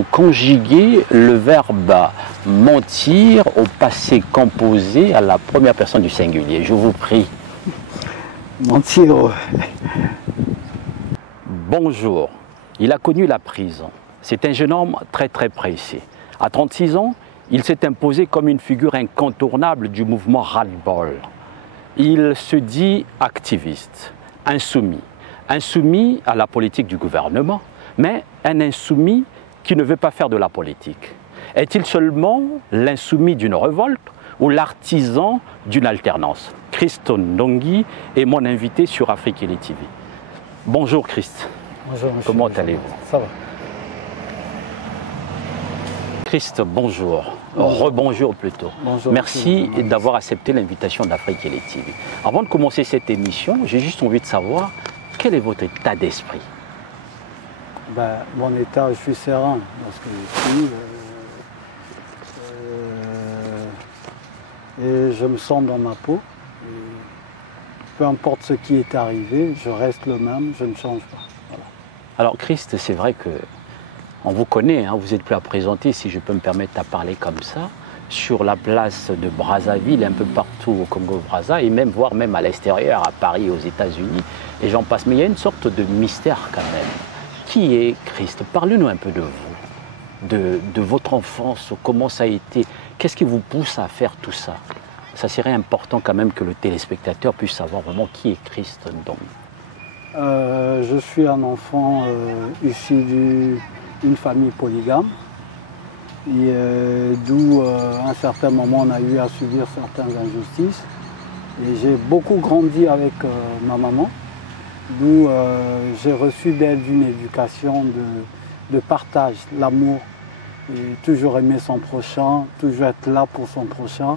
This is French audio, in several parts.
nous conjuguer le verbe mentir au passé composé à la première personne du singulier. Je vous prie. Mentir. Bonjour. Il a connu la prison. C'est un jeune homme très pressé. À 36 ans, il s'est imposé comme une figure incontournable du mouvement ras-le-bol. Il se dit activiste, insoumis à la politique du gouvernement, mais un insoumis qui ne veut pas faire de la politique. Est-il seulement l'insoumis d'une révolte ou l'artisan d'une alternance? Christ Ndongi est mon invité sur Afrique Elite TV. Bonjour Christ. Bonjour monsieur. Comment allez-vous? Ça va. Christ, bonjour. Rebonjour plutôt. Bonjour. Merci d'avoir accepté l'invitation d'Afrique Elite TV. Avant de commencer cette émission, j'ai juste envie de savoir quel est votre état d'esprit? Mon état, je suis serein parce que je suis. Et je me sens dans ma peau. Et peu importe ce qui est arrivé, je reste le même, je ne change pas. Voilà. Alors Christ, c'est vrai que on vous connaît, hein, vous êtes plus à présenter, si je peux me permettre de parler comme ça, sur la place de Brazzaville, un peu partout au Congo-Brazza, et même voire même à l'extérieur, à Paris, aux États-Unis, et j'en passe. Mais il y a une sorte de mystère quand même. Qui est Christ? Parlez-nous un peu de vous, de votre enfance, comment ça a été, qu'est-ce qui vous pousse à faire tout ça? Ça serait important quand même que le téléspectateur puisse savoir vraiment qui est Christ Ndongi. Je suis un enfant issu d'une famille polygame, et d'où à un certain moment on a eu à subir certaines injustices. Et j'ai beaucoup grandi avec ma maman, d'où j'ai reçu d'elle une éducation de partage, l'amour, et toujours aimer son prochain, toujours être là pour son prochain.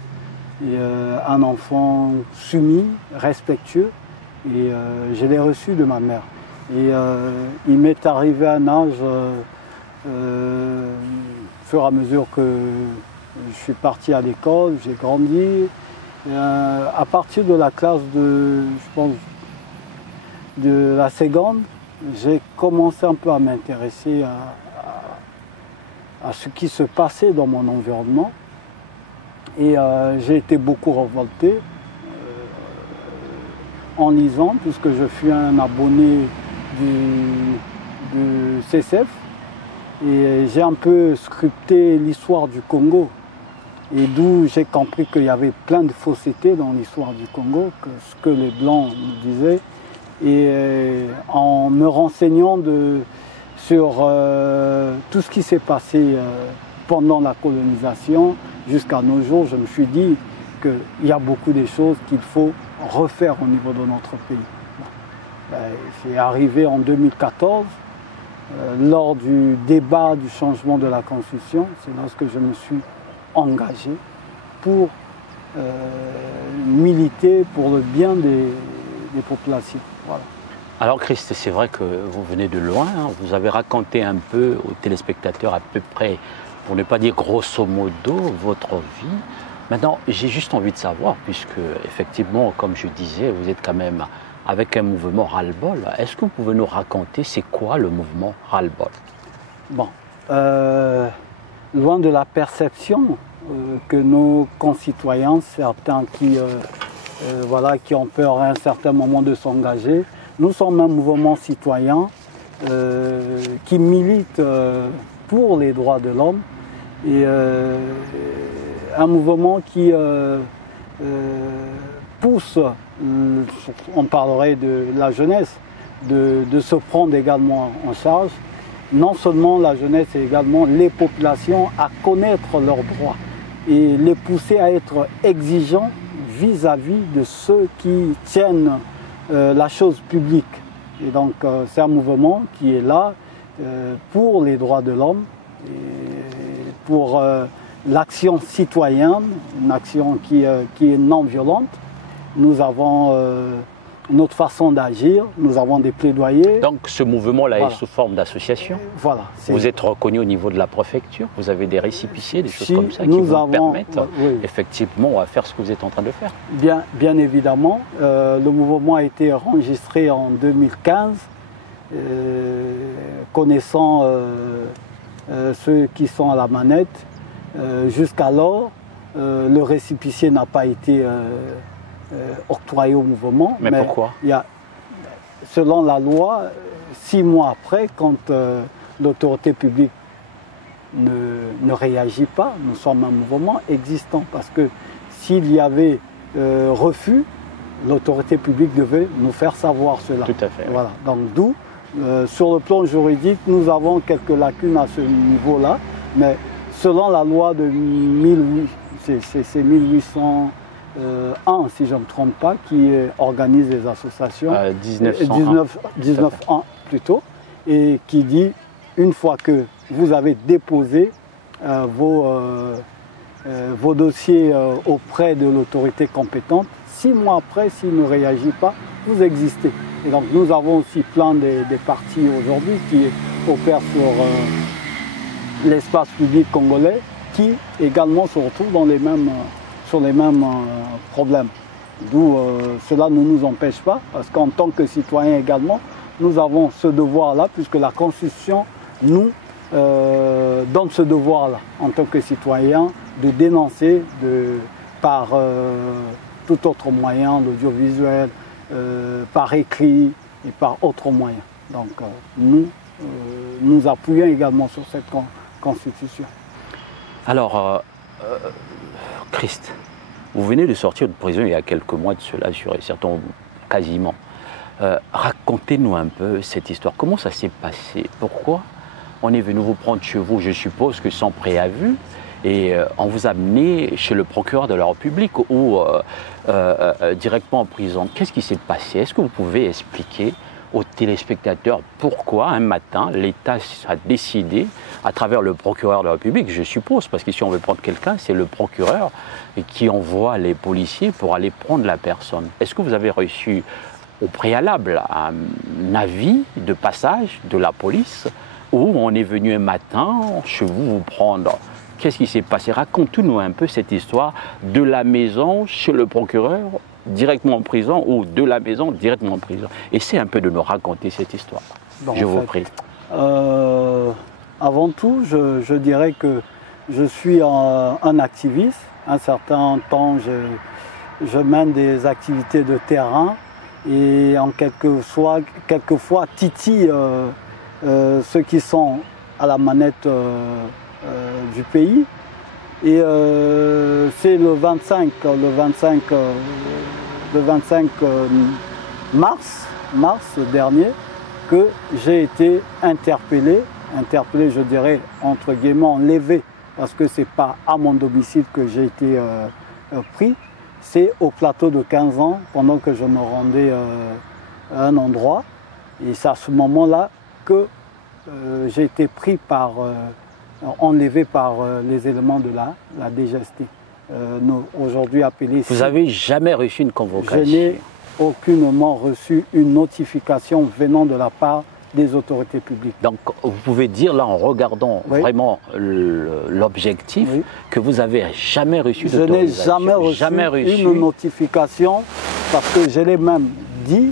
Et un enfant soumis, respectueux, et je l'ai reçu de ma mère. Et il m'est arrivé un âge, au fur et à mesure que je suis parti à l'école, j'ai grandi. À partir de la classe je pense, de la seconde, j'ai commencé un peu à m'intéresser à ce qui se passait dans mon environnement. Et j'ai été beaucoup révolté en lisant, puisque je suis un abonné du CCF. Et j'ai un peu scruté l'histoire du Congo. Et d'où j'ai compris qu'il y avait plein de faussetés dans l'histoire du Congo, que ce que les Blancs nous disaient. Et en me renseignant sur tout ce qui s'est passé pendant la colonisation jusqu'à nos jours, je me suis dit qu'il y a beaucoup de choses qu'il faut refaire au niveau de notre pays. C'est arrivé en 2014, lors du débat du changement de la Constitution, c'est lorsque je me suis engagé pour militer pour le bien des populations. Voilà. Alors Christ, c'est vrai que vous venez de loin, hein. Vous avez raconté un peu aux téléspectateurs à peu près, pour ne pas dire grosso modo, votre vie. Maintenant, j'ai juste envie de savoir, puisque effectivement, comme je disais, vous êtes quand même avec un mouvement ras-le-bol. Est-ce que vous pouvez nous raconter c'est quoi le mouvement ras-le-bol? Bon, loin de la perception que nos concitoyens, certains qui ont peur à un certain moment de s'engager, nous sommes un mouvement citoyen qui milite pour les droits de l'homme et un mouvement qui pousse, on parlerait de la jeunesse, de se prendre également en charge, non seulement la jeunesse, mais également les populations à connaître leurs droits et les pousser à être exigeants vis-à-vis de ceux qui tiennent la chose publique. Et donc c'est un mouvement qui est là pour les droits de l'homme, pour l'action citoyenne, une action qui est non violente. Nous avons notre façon d'agir, nous avons des plaidoyers. Donc ce mouvement-là est sous forme d'association. Voilà. Vous êtes reconnu au niveau de la préfecture, vous avez des récépissés, des choses comme ça qui vous permettent effectivement à faire ce que vous êtes en train de faire. Bien évidemment, le mouvement a été enregistré en 2015, connaissant ceux qui sont à la manette. Jusqu'alors, le récépissé n'a pas été octroyé au mouvement. Mais pourquoi? Selon la loi, 6 mois après, quand l'autorité publique ne réagit pas, nous sommes un mouvement existant. Parce que s'il y avait refus, l'autorité publique devait nous faire savoir cela. Tout à fait. Voilà. Donc d'où, sur le plan juridique, nous avons quelques lacunes à ce niveau-là, mais selon la loi de 1801, si je ne me trompe pas, qui organise les associations, 1901 plutôt, et qui dit, une fois que vous avez déposé vos dossiers auprès de l'autorité compétente, 6 mois après, s'il ne réagit pas, vous existez. Et donc nous avons aussi plein des partis aujourd'hui qui opèrent sur l'espace public congolais, qui également se retrouvent dans sur les mêmes problèmes. D'où cela ne nous empêche pas, parce qu'en tant que citoyens également, nous avons ce devoir-là, puisque la Constitution nous donne ce devoir-là, en tant que citoyens, de dénoncer par tout autre moyen, l'audiovisuel, par écrit et par autres moyens. Donc nous appuyons également sur cette Constitution. Alors, Christ, vous venez de sortir de prison il y a quelques mois de cela, sur certains quasiment. Racontez-nous un peu cette histoire. Comment ça s'est passé? Pourquoi on est venu vous prendre chez vous, je suppose que sans préavis, et on vous a amené chez le procureur de la République ou directement en prison? Qu'est-ce qui s'est passé? Est-ce que vous pouvez expliquer aux téléspectateurs pourquoi un matin l'État a décidé, à travers le procureur de la République, je suppose, parce que si on veut prendre quelqu'un, c'est le procureur qui envoie les policiers pour aller prendre la personne. Est-ce que vous avez reçu au préalable un avis de passage de la police, ou on est venu un matin chez vous prendre? Qu'est-ce qui s'est passé? Raconte-nous un peu cette histoire de la maison chez le procureur, directement en prison, ou de la maison directement en prison. Essayez un peu de nous raconter cette histoire. Bon, je vous prie. Avant tout, je dirais que je suis un activiste. Un certain temps, je mène des activités de terrain et en quelquefois titille ceux qui sont à la manette du pays. Et c'est le 25 mars dernier que j'ai été interpellé, je dirais entre guillemets enlevé, parce que c'est pas à mon domicile que j'ai été pris, c'est au plateau de 15 ans pendant que je me rendais à un endroit. Et c'est à ce moment-là que j'ai été pris enlevé par les éléments de la DGST. Aujourd'hui appelé. Vous n'avez jamais reçu une convocation? Je n'ai aucunement reçu une notification venant de la part des autorités publiques. Donc vous pouvez dire là en regardant vraiment l'objectif que vous n'avez jamais reçu d'autorisation? Je n'ai jamais reçu une notification, parce que je l'ai même dit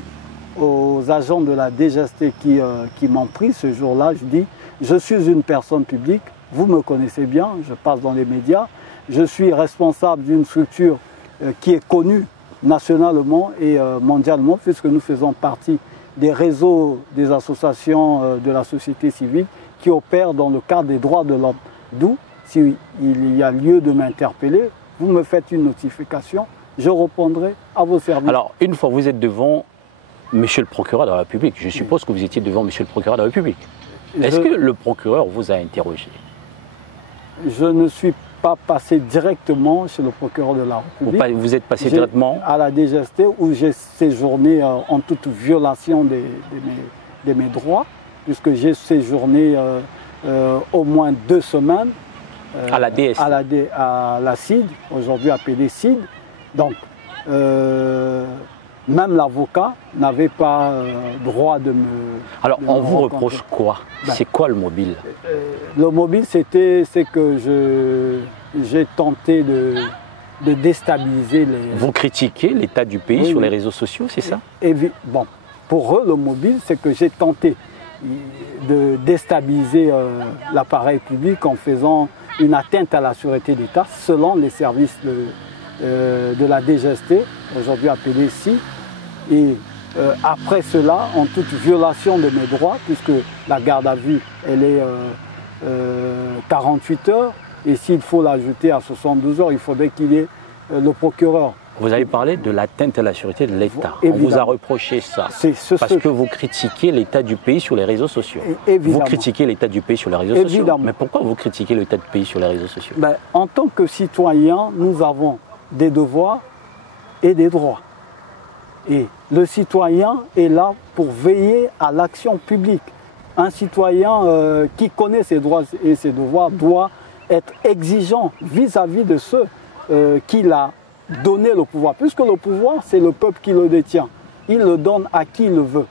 aux agents de la DGST qui m'ont pris ce jour-là. Je dis, je suis une personne publique, vous me connaissez bien, je passe dans les médias, je suis responsable d'une structure qui est connue nationalement et mondialement, puisque nous faisons partie des réseaux des associations de la société civile qui opèrent dans le cadre des droits de l'homme. D'où, s'il y a lieu de m'interpeller, vous me faites une notification, je répondrai à vos services. Alors, une fois vous êtes devant Monsieur le procureur de la République, je suppose que vous étiez devant Monsieur le procureur de la République. Est-ce que le procureur vous a interrogé? Je ne suis pas passé directement chez le procureur de la République. Vous êtes passé directement à la DGST, où j'ai séjourné en toute violation de mes droits, puisque j'ai séjourné au moins 2 semaines à la DST, à la CID, aujourd'hui appelée CID. Donc, même l'avocat n'avait pas droit de me... Alors, on vous reproche quoi? C'est quoi le mobile? Le mobile, c'est que j'ai tenté de déstabiliser les... Vous critiquez l'état du pays sur les réseaux sociaux, c'est ça? Bon, pour eux, le mobile, c'est que j'ai tenté de déstabiliser l'appareil public en faisant une atteinte à la sûreté d'État selon les services de la DGST, aujourd'hui appelée SI. Et après cela, en toute violation de mes droits, puisque la garde à vue, elle est 48 heures, et s'il faut l'ajouter à 72 heures, il faudrait qu'il y ait le procureur. Vous avez parlé de l'atteinte à la sûreté de l'État. On vous a reproché ça parce que vous critiquez l'état du pays sur les réseaux sociaux. Évidemment. Vous critiquez l'état du pays sur les réseaux sociaux. Mais pourquoi vous critiquez l'état du pays sur les réseaux sociaux? En tant que citoyens, nous avons des devoirs et des droits. Et le citoyen est là pour veiller à l'action publique. Un citoyen qui connaît ses droits et ses devoirs doit être exigeant vis-à-vis de ceux qu'il a donné le pouvoir. Puisque le pouvoir, c'est le peuple qui le détient. Il le donne à qui il le veut.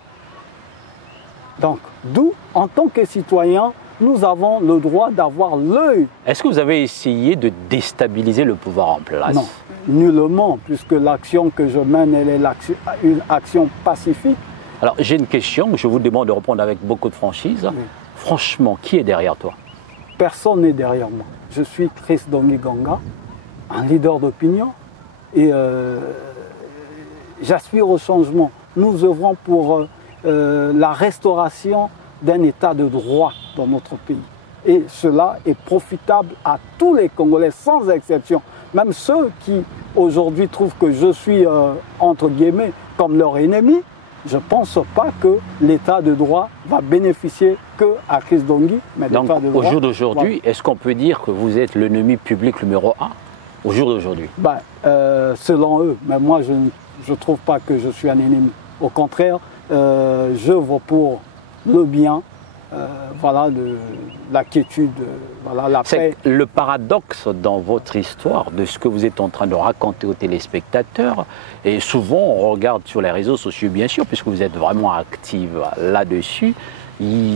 Donc, d'où, en tant que citoyen, nous avons le droit d'avoir l'œil. Est-ce que vous avez essayé de déstabiliser le pouvoir en place? Non, nullement, puisque l'action que je mène, elle est une action pacifique. Alors, j'ai une question, je vous demande de répondre avec beaucoup de franchise. Oui. Franchement, qui est derrière toi? Personne n'est derrière moi. Je suis Chris Dongui Ganga, un leader d'opinion, et j'aspire au changement. Nous œuvrons pour la restauration d'un état de droit dans notre pays. Et cela est profitable à tous les Congolais, sans exception. Même ceux qui, aujourd'hui, trouvent que je suis, entre guillemets, comme leur ennemi, je ne pense pas que l'état de droit va bénéficier qu'à Chris Dongui. Mais donc, au jour d'aujourd'hui, est-ce qu'on peut dire que vous êtes l'ennemi public numéro 1 au jour d'aujourd'hui? Selon eux, mais moi, je ne trouve pas que je suis un ennemi. Au contraire, j'œuvre pour le bien, de la quiétude, la paix. Le paradoxe dans votre histoire, de ce que vous êtes en train de raconter aux téléspectateurs, et souvent on regarde sur les réseaux sociaux, bien sûr, puisque vous êtes vraiment active là-dessus,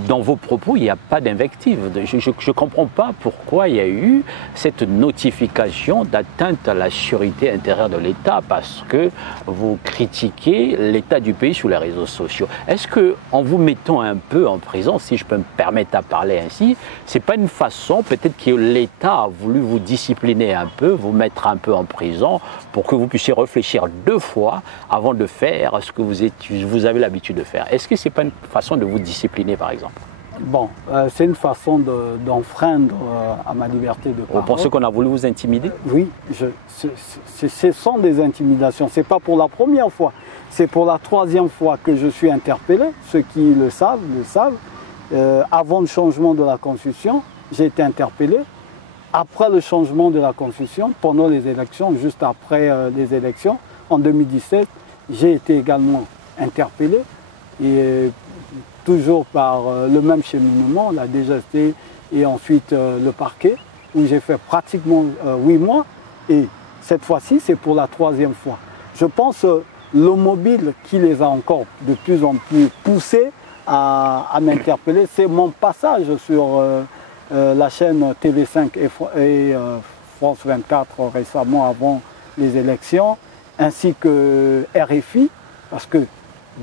dans vos propos, il n'y a pas d'invective. Je ne comprends pas pourquoi il y a eu cette notification d'atteinte à la sûreté intérieure de l'État, parce que vous critiquez l'état du pays sur les réseaux sociaux. Est-ce qu'en vous mettant un peu en prison, si je peux me permettre à parler ainsi, ce n'est pas une façon, peut-être que l'État a voulu vous discipliner un peu, vous mettre un peu en prison, pour que vous puissiez réfléchir 2 fois avant de faire ce que vous avez l'habitude de faire? Est-ce que ce n'est pas une façon de vous discipliner, par exemple? Bon, c'est une façon d'enfreindre à ma liberté de parole. Vous pensez qu'on a voulu vous intimider? Oui, ce sont des intimidations. Ce n'est pas pour la première fois. C'est pour la 3e fois que je suis interpellé. Ceux qui le savent, le savent. Avant le changement de la Constitution, j'ai été interpellé. Après le changement de la Constitution, pendant les élections, juste après les élections, en 2017, j'ai été également interpellé. Et toujours par le même cheminement, la DGST et ensuite le parquet, où j'ai fait pratiquement 8 mois. Et cette fois-ci, c'est pour la 3e fois. Je pense le mobile qui les a encore de plus en plus poussés à m'interpeller, c'est mon passage sur la chaîne TV5 et France 24 récemment avant les élections, ainsi que RFI, parce que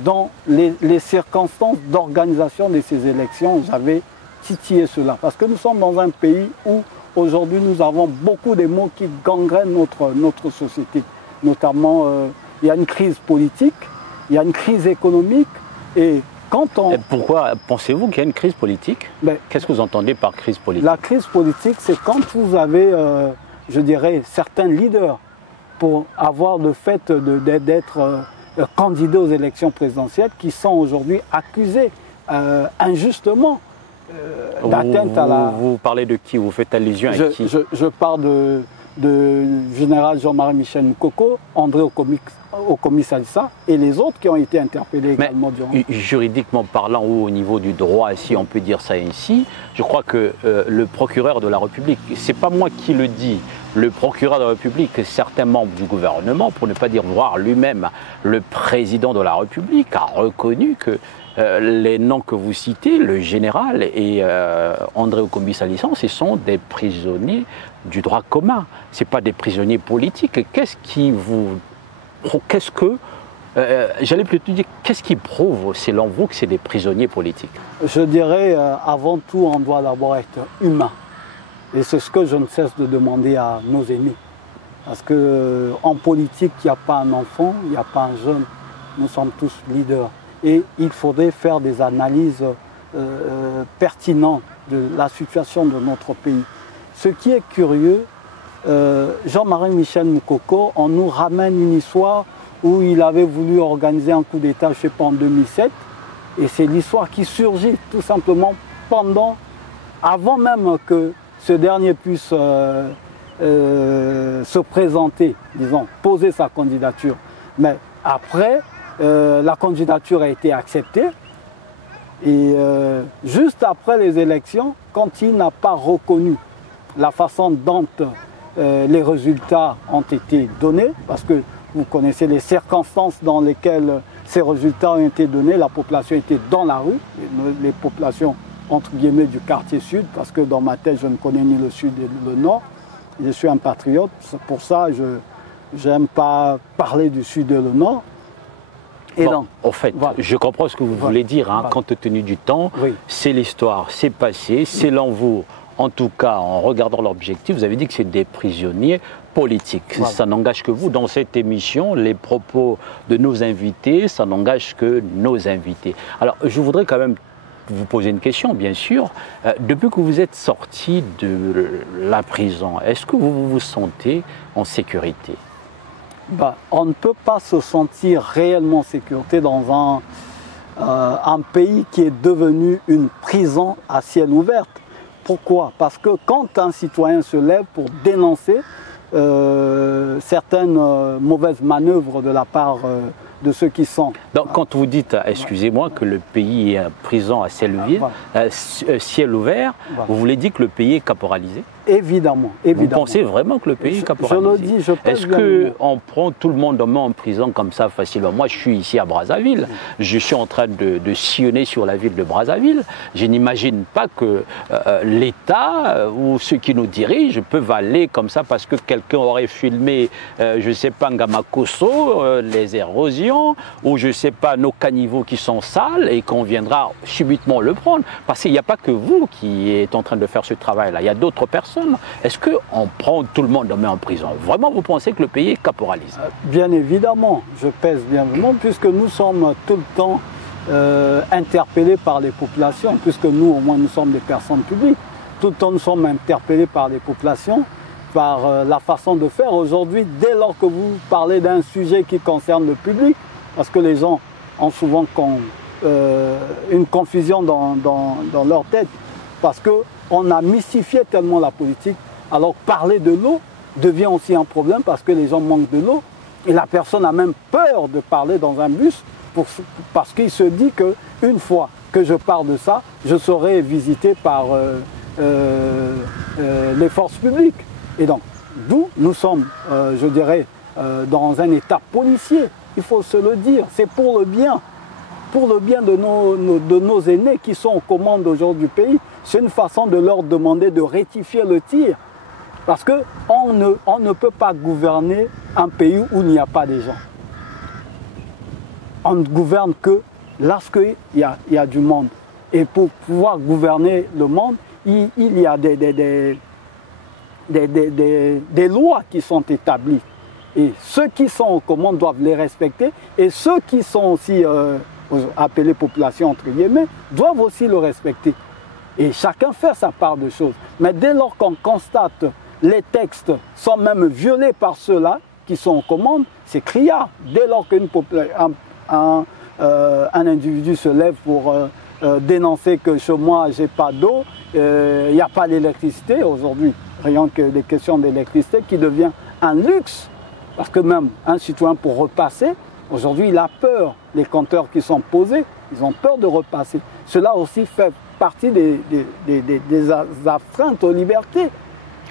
dans les circonstances d'organisation de ces élections, j'avais titillé cela. Parce que nous sommes dans un pays où aujourd'hui nous avons beaucoup de mots qui gangrènent notre société. Notamment, il y a une crise politique, il y a une crise économique. Et pourquoi pensez-vous qu'il y a une crise politique? Qu'est-ce que vous entendez par crise politique? La crise politique, c'est quand vous avez, je dirais, certains leaders pour avoir le fait d'être candidats aux élections présidentielles qui sont aujourd'hui accusés injustement d'atteinte à la... Vous parlez de qui? Vous faites allusion à qui? Je parle de général Jean-Marie Michel Moukoko, André Okomi Salissa et les autres qui ont été interpellés également durant... Juridiquement parlant ou au niveau du droit, si on peut dire ça ainsi, je crois que le procureur de la République, c'est pas moi qui le dis, le procureur de la République, certains membres du gouvernement, pour ne pas dire voir lui-même le président de la République, a reconnu que les noms que vous citez, le général et André Okomi Salissa, ce sont des prisonniers du droit commun. Ce n'est pas des prisonniers politiques. Qu'est-ce que J'allais plutôt dire, qu'est-ce qui prouve, selon vous, que c'est des prisonniers politiques? Je dirais, avant tout, on doit d'abord être humain. Et c'est ce que je ne cesse de demander à nos aînés. Parce qu'en politique, il n'y a pas un enfant, il n'y a pas un jeune. Nous sommes tous leaders. Et il faudrait faire des analyses pertinentes de la situation de notre pays. Ce qui est curieux, Jean-Marie Michel Moukoko, on nous ramène une histoire où il avait voulu organiser un coup d'État, je ne sais pas, en 2007. Et c'est l'histoire qui surgit tout simplement avant même que ce dernier puisse se présenter, disons, poser sa candidature. Mais après, la candidature a été acceptée. Et juste après les élections, quand il n'a pas reconnu la façon dont les résultats ont été donnés, parce que vous connaissez les circonstances dans lesquelles ces résultats ont été donnés, la population était dans la rue, les populations entre guillemets du quartier sud, parce que dans ma tête je ne connais ni le sud ni le nord, je suis un patriote, pour ça je n'aime pas parler du sud et le nord. Et bon, en fait, voilà. Je comprends ce que vous voulez dire, hein, voilà. Compte tenu du temps, oui. C'est l'histoire, c'est passé, selon vous, en tout cas, en regardant l'objectif, vous avez dit que c'est des prisonniers politiques. Voilà. Ça n'engage que vous. Dans cette émission, les propos de nos invités, ça n'engage que nos invités. Alors, je voudrais quand même vous poser une question, bien sûr. Depuis que vous êtes sorti de la prison, est-ce que vous vous sentez en sécurité? On ne peut pas se sentir réellement en sécurité dans un pays qui est devenu une prison à ciel ouvert. Pourquoi? Parce que quand un citoyen se lève pour dénoncer certaines mauvaises manœuvres de la part de ceux qui sont... Donc quand vous dites, excusez-moi, que le pays est une prison à ciel ouvert, vous voulez dire que le pays est caporalisé? Évidemment, évidemment. Vous pensez vraiment que le pays est caporalisé? Je le dis, je pense. Est-ce qu'on prend tout le monde en prison comme ça facilement? Moi, je suis ici à Brazzaville. Je suis en train de sillonner sur la ville de Brazzaville. Je n'imagine pas que l'État ou ceux qui nous dirigent peuvent aller comme ça parce que quelqu'un aurait filmé, je ne sais pas, Ngamakoso, les érosions, ou je ne sais pas, nos caniveaux qui sont sales et qu'on viendra subitement le prendre. Parce qu'il n'y a pas que vous qui êtes en train de faire ce travail-là. Il y a d'autres personnes. Est-ce qu'on prend tout le monde en prison? Vraiment, vous pensez que le pays est caporalisé? Bien évidemment, je pèse bien évidemment, puisque nous sommes tout le temps interpellés par les populations, puisque nous, au moins, nous sommes des personnes publiques. Tout le temps, nous sommes interpellés par les populations, par la façon de faire. Aujourd'hui, dès lors que vous parlez d'un sujet qui concerne le public, parce que les gens ont souvent une confusion dans leur tête, parce qu'on a mystifié tellement la politique, alors parler de l'eau devient aussi un problème parce que les gens manquent de l'eau et la personne a même peur de parler dans un bus parce qu'il se dit qu'une fois que je parle de ça, je serai visité par les forces publiques. Et donc, d'où nous sommes, je dirais, dans un état policier, il faut se le dire, c'est pour le bien de nos aînés qui sont aux commandes aujourd'hui du pays. C'est une façon de leur demander de rectifier le tir. Parce qu'on ne peut pas gouverner un pays où il n'y a pas de gens. On ne gouverne que lorsqu'il y a du monde. Et pour pouvoir gouverner le monde, il y a des lois qui sont établies. Et ceux qui sont aux commandes doivent les respecter. Et ceux qui sont aussi appelés population, entre guillemets, doivent aussi le respecter. Et chacun fait sa part de choses. Mais dès lors qu'on constate les textes sont même violés par ceux-là qui sont aux commandes, c'est criard. Dès lors qu'un individu se lève pour dénoncer que chez moi, j'ai pas d'eau, il n'y a pas d'électricité aujourd'hui, rien que des questions d'électricité qui devient un luxe. Parce que même un citoyen pour repasser, aujourd'hui il a peur. Les compteurs qui sont posés, ils ont peur de repasser. Cela aussi fait partie des astreintes aux libertés.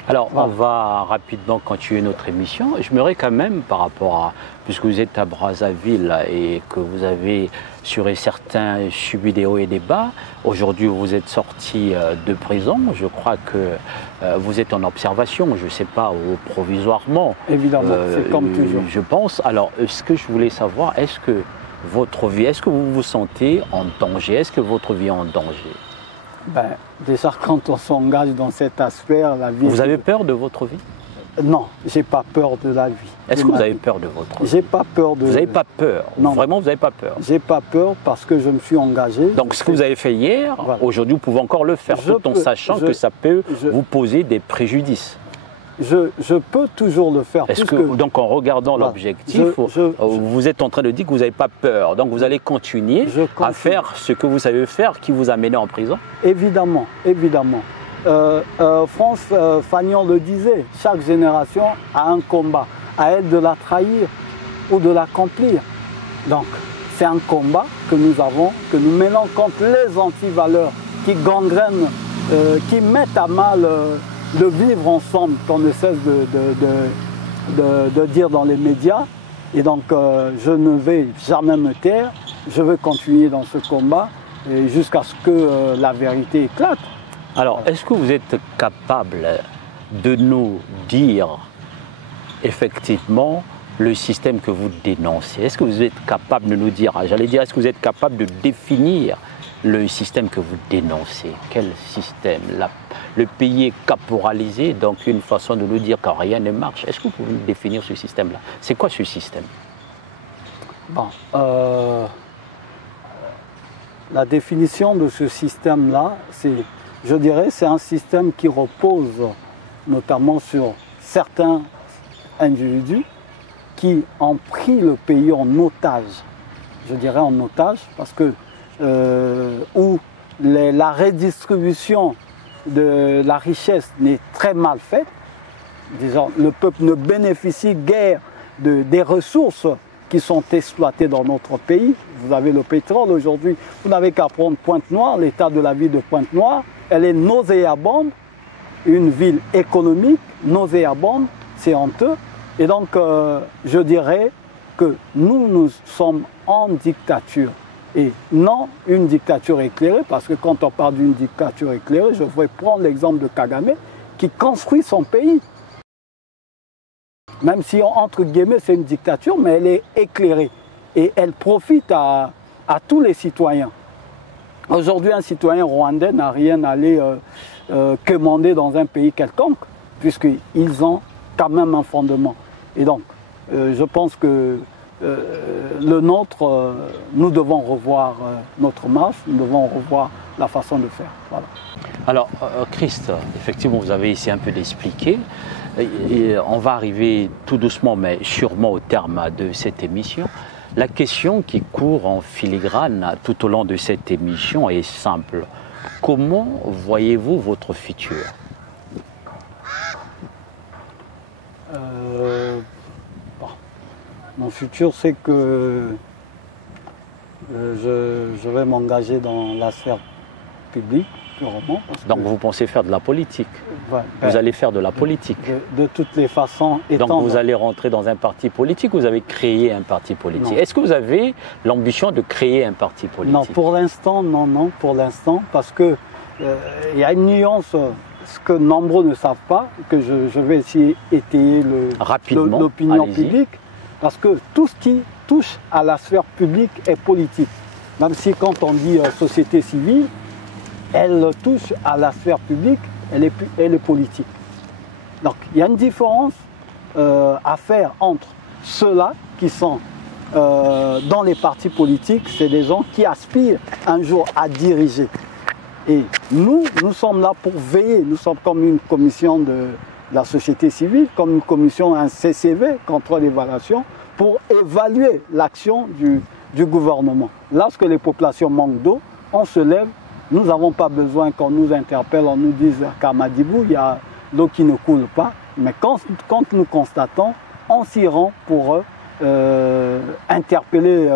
Alors, Voilà. on va rapidement continuer notre émission. J'aimerais quand même, par rapport à, puisque vous êtes à Brazzaville et que vous avez sur certains subi des hauts et des bas, aujourd'hui vous êtes sorti de prison, je crois que vous êtes en observation, je ne sais pas, ou provisoirement. Évidemment, c'est comme toujours. Je pense. Alors, ce que je voulais savoir, est-ce que votre vie, est-ce que vous vous sentez en danger? Est-ce que votre vie est en danger? Ben, déjà, quand on s'engage dans cette sphère, la vie... Vous avez peur de votre vie? Non, j'ai pas peur de la vie. Est-ce que vous avez peur de votre vie? J'ai pas peur de... Vous n'avez pas peur? Non. Vraiment, vous n'avez pas peur? J'ai pas peur parce que je me suis engagé. Donc, ce que vous avez fait hier, Voilà. aujourd'hui, vous pouvez encore le faire, tout en sachant que ça peut vous poser des préjudices. Je peux toujours le faire. Est-ce que, donc, en regardant Voilà. l'objectif, vous êtes en train de dire que vous n'avez pas peur. Donc, vous allez continuer à faire ce que vous savez faire qui vous a mené en prison? Évidemment, évidemment. France Fagnon le disait, chaque génération a un combat, à elle de la trahir ou de l'accomplir. Donc, c'est un combat que nous avons, que nous menons contre les antivaleurs qui gangrènent, qui mettent à mal le vivre ensemble qu'on ne cesse de dire dans les médias. Et donc, je ne vais jamais me taire, je veux continuer dans ce combat jusqu'à ce que la vérité éclate. Alors, est-ce que vous êtes capable de nous dire effectivement le système que vous dénoncez? Est-ce que vous êtes capable de nous dire, j'allais dire, est-ce que vous êtes capable de définir le système que vous dénoncez? Quel système? Le pays est caporalisé, donc une façon de nous dire que rien ne marche. Est-ce que vous pouvez nous définir ce système-là? C'est quoi ce système? Bon, la définition de ce système-là, je dirais, c'est un système qui repose notamment sur certains individus qui ont pris le pays en otage. Je dirais en otage parce que où la redistribution de la richesse n'est très mal faite. Disons, le peuple ne bénéficie guère des ressources qui sont exploitées dans notre pays. Vous avez le pétrole aujourd'hui, vous n'avez qu'à prendre Pointe-Noire, l'état de la ville de Pointe-Noire. Elle est nauséabonde, une ville économique, nauséabonde, c'est honteux. Et donc, je dirais que nous sommes en dictature. Et non une dictature éclairée, parce que quand on parle d'une dictature éclairée, je vais prendre l'exemple de Kagame, qui construit son pays. Même si, entre guillemets, c'est une dictature, mais elle est éclairée. Et elle profite à tous les citoyens. Aujourd'hui, un citoyen rwandais n'a rien à aller commander dans un pays quelconque, puisqu'ils ont quand même un fondement. Et donc, je pense que le nôtre, nous devons revoir notre marche, nous devons revoir la façon de faire. Voilà. Alors, Christ, effectivement, vous avez essayé un peu d'expliquer. Et on va arriver tout doucement, mais sûrement au terme de cette émission. La question qui court en filigrane tout au long de cette émission est simple. Comment voyez-vous votre futur? Mon futur, c'est que je vais m'engager dans la sphère publique, purement. Donc vous pensez faire de la politique? Ouais, vous allez faire de la politique? De toutes les façons. Donc vous allez rentrer dans un parti politique ou vous avez créé un parti politique? Est-ce que vous avez l'ambition de créer un parti politique? Non, pour l'instant, non, pour l'instant, parce que y a une nuance, ce que nombreux ne savent pas, que je vais essayer d'étayer l'opinion publique, parce que tout ce qui touche à la sphère publique est politique. Même si quand on dit société civile, elle touche à la sphère publique, elle est politique. Donc il y a une différence à faire entre ceux-là qui sont dans les partis politiques, c'est des gens qui aspirent un jour à diriger. Et nous sommes là pour veiller, nous sommes comme une commission de la société civile, comme une commission, un CCV, contrôle d'évaluation, pour évaluer l'action du gouvernement. Lorsque les populations manquent d'eau, on se lève, nous n'avons pas besoin qu'on nous interpelle, on nous dise qu'à Madibou, il y a l'eau qui ne coule pas, mais quand nous constatons, on s'y rend pour interpeller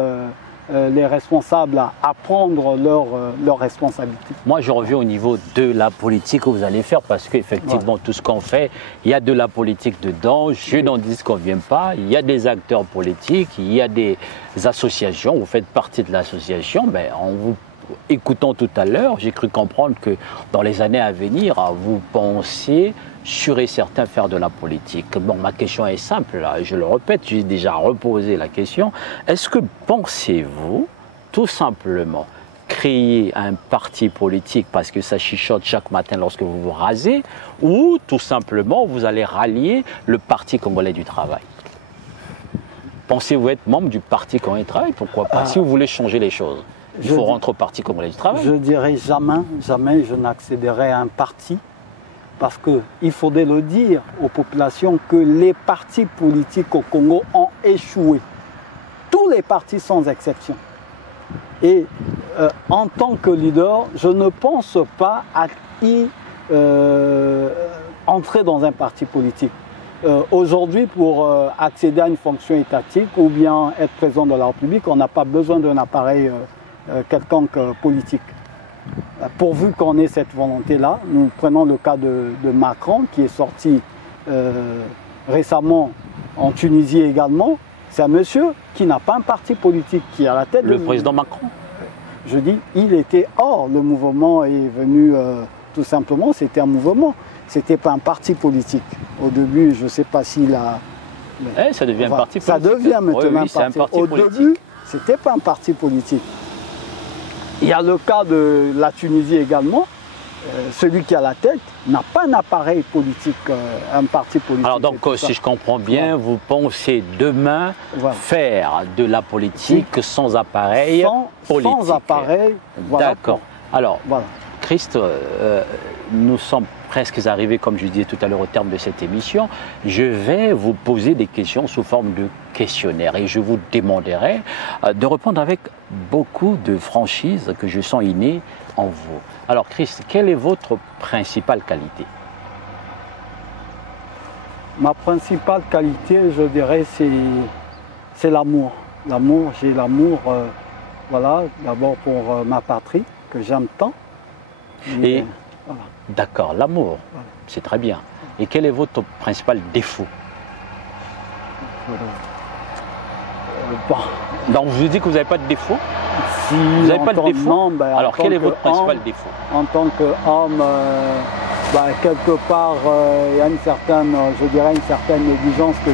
les responsables à prendre leurs responsabilités. Moi, je reviens au niveau de la politique que vous allez faire parce qu'effectivement, tout ce qu'on fait, il y a de la politique dedans. Je n'en dis qu'on ne vient pas. Il y a des acteurs politiques, il y a des associations. Vous faites partie de l'association. Mais en vous écoutant tout à l'heure, j'ai cru comprendre que dans les années à venir, vous pensiez sûr et certain faire de la politique. Bon, ma question est simple, là, je le répète, j'ai déjà reposé la question. Est-ce que pensez-vous, tout simplement, créer un parti politique parce que ça chichote chaque matin lorsque vous vous rasez, ou tout simplement vous allez rallier le Parti congolais du travail? Pensez-vous être membre du Parti congolais du travail? Pourquoi pas? Si vous voulez changer les choses, il faut rentrer au Parti congolais du travail. Je dirais jamais, jamais je n'accéderai à un parti. Parce qu'il faudrait le dire aux populations que les partis politiques au Congo ont échoué. Tous les partis sans exception. Et en tant que leader, je ne pense pas à entrer dans un parti politique. Aujourd'hui, pour accéder à une fonction étatique ou bien être président de la République, on n'a pas besoin d'un appareil quelconque politique. Pourvu qu'on ait cette volonté-là, nous prenons le cas de Macron qui est sorti récemment en Tunisie également. C'est un monsieur qui n'a pas un parti politique, qui est à la tête. Le président Macron? Je dis, il était hors. Le mouvement est venu tout simplement, c'était un mouvement. C'était pas un parti politique. Au début, je ne sais pas s'il a... ça devient un parti politique. Ça devient maintenant un parti politique. Au début, ce n'était pas un parti politique. Il y a le cas de la Tunisie également. Celui qui a la tête n'a pas un appareil politique, un parti politique. Alors donc, si je comprends bien, vous pensez demain faire de la politique sans appareil politique. Sans appareil. D'accord. Alors, Christ, nous sommes presque arrivés, comme je disais tout à l'heure, au terme de cette émission. Je vais vous poser des questions sous forme de questionnaire et je vous demanderai de répondre avec beaucoup de franchise que je sens innée en vous. Alors Christ, quelle est votre principale qualité? Ma principale qualité, je dirais, c'est l'amour. L'amour, j'ai l'amour, voilà, d'abord pour ma patrie, que j'aime tant. Et voilà. D'accord, l'amour, c'est très bien. Et quel est votre principal défaut? Donc vous dites que vous n'avez pas de défaut? Si vous n'avez pas de défaut? Non, alors quel est votre principal défaut? En tant qu'homme, quelque part, il y a une certaine, je dirais, une certaine négligence que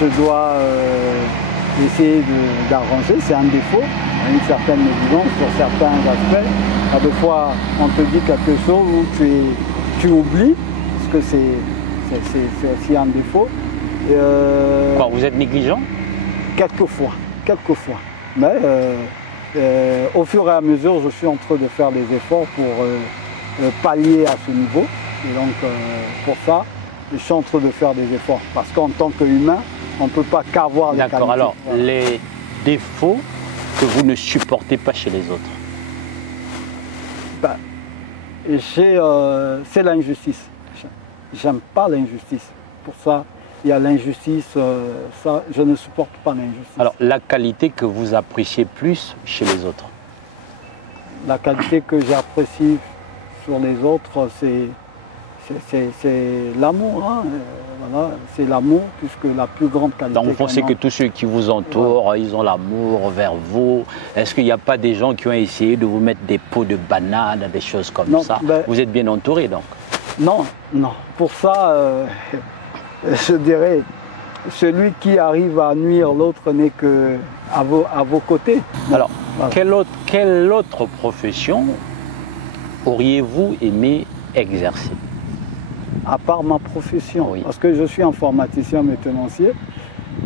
je dois essayer d'arranger. C'est un défaut, une certaine négligence sur certains aspects. Des fois, on te dit quelque chose où tu oublies, parce que c'est aussi un défaut. Quoi, vous êtes négligent? Quelquefois. Mais au fur et à mesure, je suis en train de faire des efforts pour pallier à ce niveau. Et donc, pour ça, je suis en train de faire des efforts. Parce qu'en tant qu'humain, on ne peut pas qu'avoir les qualités. D'accord, alors, les défauts que vous ne supportez pas chez les autres? C'est l'injustice. J'aime pas l'injustice. Pour ça, il y a l'injustice, ça, je ne supporte pas l'injustice. Alors, la qualité que vous appréciez plus chez les autres? La qualité que j'apprécie sur les autres, c'est l'amour. Hein. Voilà, c'est l'amour, puisque la plus grande qualité... Donc, vous pensez que tous ceux qui vous entourent, ils ont l'amour vers vous? Est-ce qu'il n'y a pas des gens qui ont essayé de vous mettre des pots de bananes, des choses comme ça? Vous êtes bien entouré, donc? Non. Pour ça... je dirais, celui qui arrive à nuire l'autre n'est qu'à vos côtés. Alors, voilà. Quelle autre profession auriez-vous aimé exercer? À part ma profession, oui. Parce que je suis informaticien maintenancier,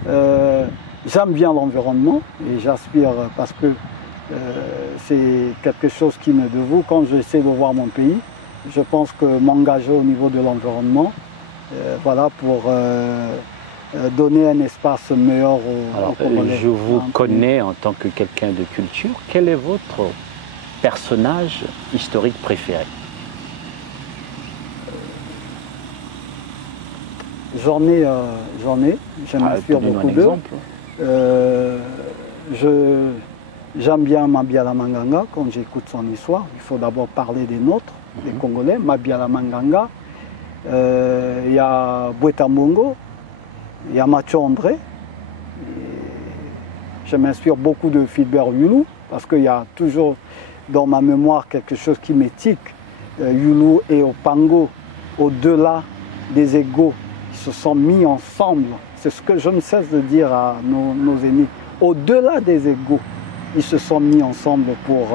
j'aime bien l'environnement et j'aspire parce que c'est quelque chose qui m'est de vous. Quand j'essaie de voir mon pays, je pense que m'engager au niveau de l'environnement, voilà, pour donner un espace meilleur aux Congolais. Je vous connais en tant que quelqu'un de culture. Quel est votre personnage historique préféré? J'en ai, je m'inspire beaucoup d'eux. J'aime bien Mabiala Manganga quand j'écoute son histoire. Il faut d'abord parler des nôtres, des Congolais. Mabiala Manganga, il y a Bweta Mbongo, il y a Mathieu André. Je m'inspire beaucoup de Philbert Yulu parce qu'il y a toujours dans ma mémoire quelque chose qui m'étique. Yulu et Opango, au-delà des égaux, ils se sont mis ensemble. C'est ce que je ne cesse de dire à nos ennemis. Au-delà des égaux, ils se sont mis ensemble pour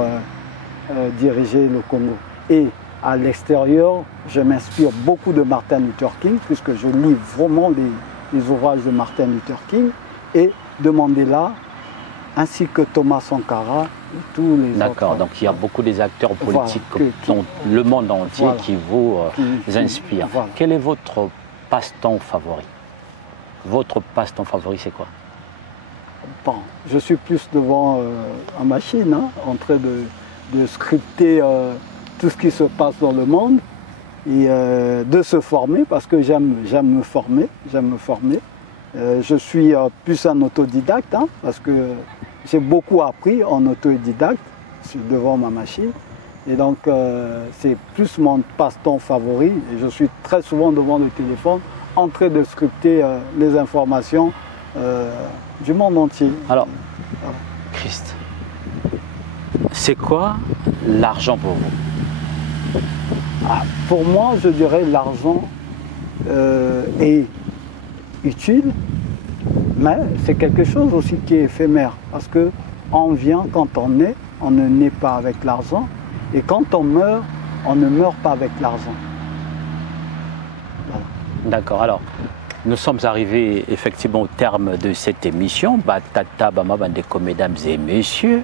diriger le Congo. Et à l'extérieur, je m'inspire beaucoup de Martin Luther King, puisque je lis vraiment les ouvrages de Martin Luther King et de Mandela, ainsi que Thomas Sankara et tous les autres. D'accord, donc il y a beaucoup des acteurs politiques dans le monde entier qui vous inspirent. Voilà. Quel est votre passe-temps favori? Votre passe-temps favori, c'est quoi? Bon, je suis plus devant une machine, hein, en train de scripter tout ce qui se passe dans le monde et de se former, parce que j'aime me former. Je suis plus un autodidacte, hein, parce que j'ai beaucoup appris en autodidacte devant ma machine. Et donc, c'est plus mon passe-temps favori. Et je suis très souvent devant le téléphone en train de scripter les informations du monde entier. Alors, Christ, c'est quoi l'argent pour vous? Pour moi, je dirais l'argent est utile, mais c'est quelque chose aussi qui est éphémère. Parce qu'on vient quand on est, on ne naît pas avec l'argent. Et quand on meurt, on ne meurt pas avec l'argent. Voilà. D'accord, alors nous sommes arrivés effectivement au terme de cette émission. Tata Bama Bandeko, mesdames et messieurs,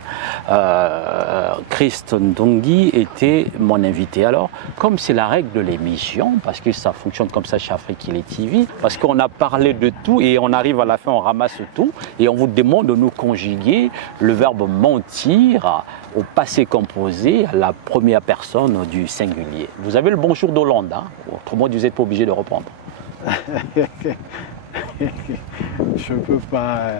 Christ Ndongi était mon invité. Alors, comme c'est la règle de l'émission, parce que ça fonctionne comme ça chez Afrikili TV, parce qu'on a parlé de tout et on arrive à la fin, on ramasse tout et on vous demande de nous conjuguer le verbe mentir au passé composé à la première personne du singulier. Vous avez le bonjour d'Hollande, hein? Autrement vous n'êtes pas obligé de reprendre. Je ne peux pas.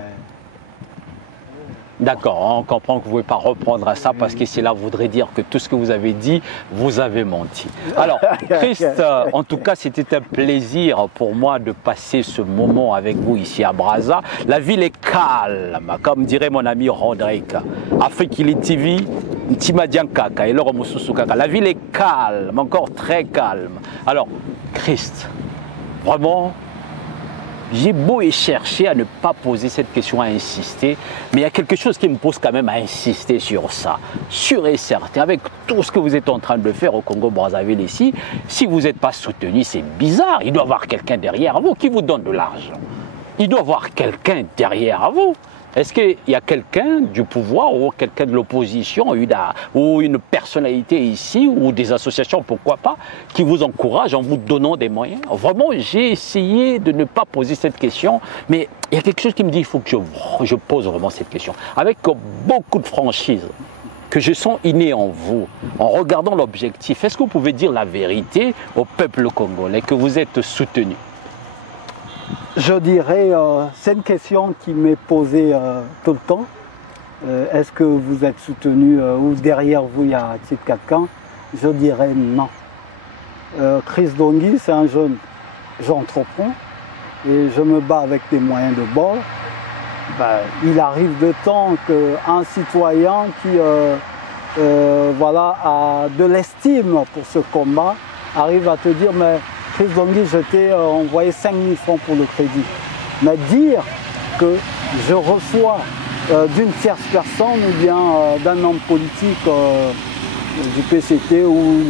D'accord, on comprend que vous ne pouvez pas reprendre à ça parce que cela voudrait dire que tout ce que vous avez dit, vous avez menti. Alors, Christ, en tout cas, c'était un plaisir pour moi de passer ce moment avec vous ici à Brazza. La ville est calme, comme dirait mon ami Rodrigue. Afrikili TV, Ntimadiankaka et Loro Mususukaka. La ville est calme, encore très calme. Alors, Christ, vraiment, j'ai beau y chercher à ne pas poser cette question, à insister, mais il y a quelque chose qui me pose quand même à insister sur ça. Sûr et certain, avec tout ce que vous êtes en train de faire au Congo-Brazzaville ici, si vous n'êtes pas soutenu, c'est bizarre. Il doit y avoir quelqu'un derrière vous qui vous donne de l'argent. Il doit y avoir quelqu'un derrière vous. Est-ce qu'il y a quelqu'un du pouvoir ou quelqu'un de l'opposition ou une personnalité ici ou des associations, pourquoi pas, qui vous encourage en vous donnant des moyens? Vraiment, j'ai essayé de ne pas poser cette question, mais il y a quelque chose qui me dit qu'il faut que je pose vraiment cette question. Avec beaucoup de franchise que je sens inné en vous, en regardant l'objectif, est-ce que vous pouvez dire la vérité au peuple congolais que vous êtes soutenu? Je dirais, c'est une question qui m'est posée tout le temps. Est-ce que vous êtes soutenu ou derrière vous il y a quelqu'un? Je dirais non. Chris Ndongi, c'est un jeune, j'entreprends et je me bats avec des moyens de bord. Il arrive de temps qu'un citoyen qui voilà, a de l'estime pour ce combat arrive à te dire mais Chris Ndongi, je t'ai envoyé 5 000 francs pour le crédit. Mais dire que je reçois d'une tierce personne ou bien d'un homme politique du PCT ou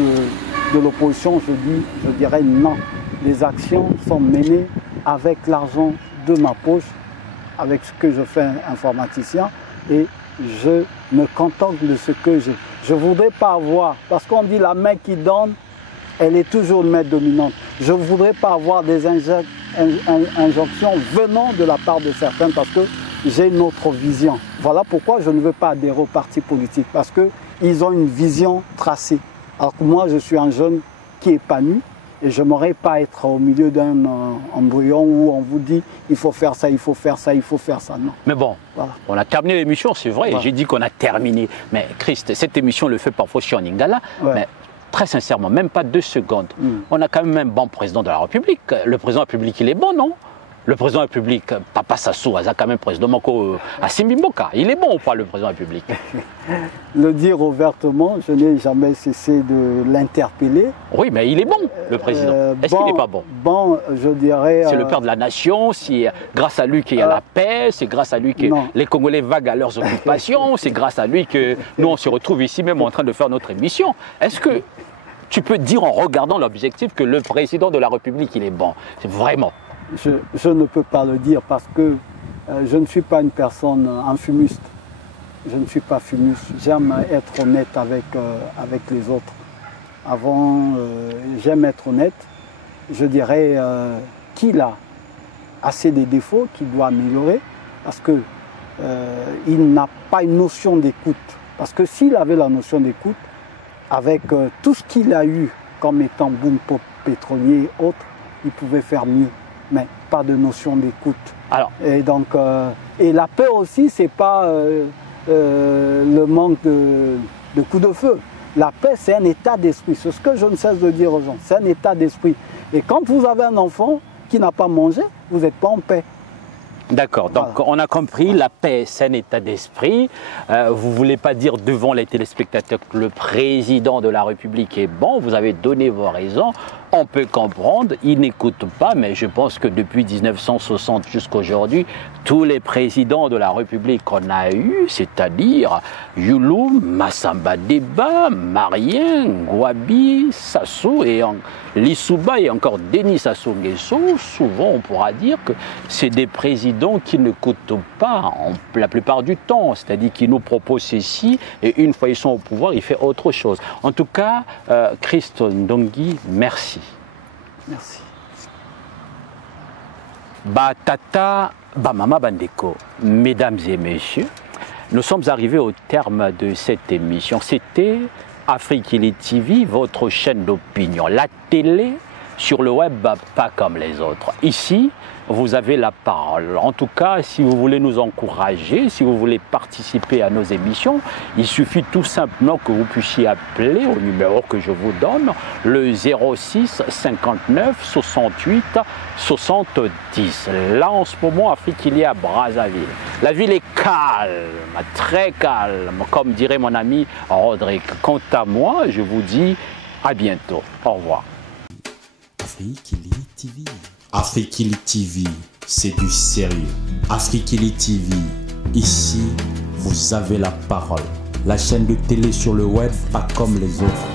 de l'opposition, je dirais non. Les actions sont menées avec l'argent de ma poche, avec ce que je fais informaticien, et je me contente de ce que j'ai. Je ne voudrais pas avoir, parce qu'on dit la main qui donne, elle est toujours une main dominante. Je ne voudrais pas avoir des injonctions venant de la part de certains parce que j'ai une autre vision. Voilà pourquoi je ne veux pas adhérer aux partis politiques, parce qu'ils ont une vision tracée. Alors que moi, je suis un jeune qui est épanoui Et je n'aimerais pas être au milieu d'un embryon où on vous dit il faut faire ça, il faut faire ça, il faut faire ça. Non. Mais bon, voilà. On a terminé l'émission, c'est vrai. Voilà. J'ai dit qu'on a terminé. Mais Christ, cette émission le fait parfois sur Lingala. Ouais. Mais très sincèrement, même pas 2 secondes. On a quand même un bon président de la République. Le président de la République, il est bon, non? Le président de la République, Papa Sassou, a quand même président Moko Asimbi-Mboka. Il est bon ou pas, le président de la République? Le dire ouvertement, je n'ai jamais cessé de l'interpeller. Oui, mais il est bon, le président. Est-ce qu'il n'est pas bon? Bon, je dirais... C'est le père de la nation, c'est grâce à lui qu'il y a la paix, c'est grâce à lui que les Congolais vaguent à leurs occupations, c'est grâce à lui que nous, on se retrouve ici même en train de faire notre émission. Est-ce que tu peux dire en regardant l'objectif que le président de la République, il est bon? C'est vraiment... Je ne peux pas le dire parce que je ne suis pas une personne enfumiste. Je ne suis pas fumiste. J'aime être honnête avec les autres. J'aime être honnête. Je dirais qu'il a assez de défauts qu'il doit améliorer parce qu'il n'a pas une notion d'écoute. Parce que s'il avait la notion d'écoute, avec tout ce qu'il a eu comme étant boom pop pétrolier et autres, il pouvait faire mieux. Mais pas de notion d'écoute. Et donc, et la paix aussi, c'est pas le manque de coups de feu. La paix, c'est un état d'esprit. C'est ce que je ne cesse de dire aux gens. C'est un état d'esprit. Et quand vous avez un enfant qui n'a pas mangé, vous n'êtes pas en paix. D'accord, donc voilà. On a compris, la paix, c'est un état d'esprit. Vous ne voulez pas dire devant les téléspectateurs que le président de la République est bon, vous avez donné vos raisons, on peut comprendre, il n'écoute pas, mais je pense que depuis 1960 jusqu'à aujourd'hui, tous les présidents de la République qu'on a eus, c'est-à-dire Youlou, Massamba Deba, Marien, Ngouabi, Sassou et Lissouba et encore Denis Sassou Nguesso, souvent on pourra dire que c'est des présidents qui ne coûtent pas la plupart du temps, c'est-à-dire qui nous proposent ceci et une fois ils sont au pouvoir, ils font autre chose. En tout cas, Christ Ndongi, merci. Merci. Batata, Bamama Bandeko, mesdames et messieurs, nous sommes arrivés au terme de cette émission. C'était Afrikili TV, votre chaîne d'opinion. La télé sur le web, pas comme les autres. Ici, vous avez la parole. En tout cas, si vous voulez nous encourager, si vous voulez participer à nos émissions, il suffit tout simplement que vous puissiez appeler au numéro que je vous donne, le 06 59 68 70. Là, en ce moment, Afrikili à Brazzaville. La ville est calme, très calme, comme dirait mon ami Rodrigue. Quant à moi, je vous dis à bientôt. Au revoir. Afrikili TV. Afrikili TV, c'est du sérieux. Afrikili TV, ici, vous avez la parole. La chaîne de télé sur le web, pas comme les autres.